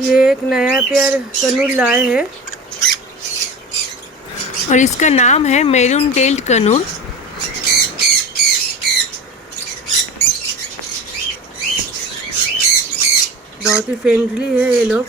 ये एक नया पेयर कनूर लाए हैं और इसका नाम है मैरून टेल्ड कनूर। बहुत ही फ्रेंडली है ये लोग।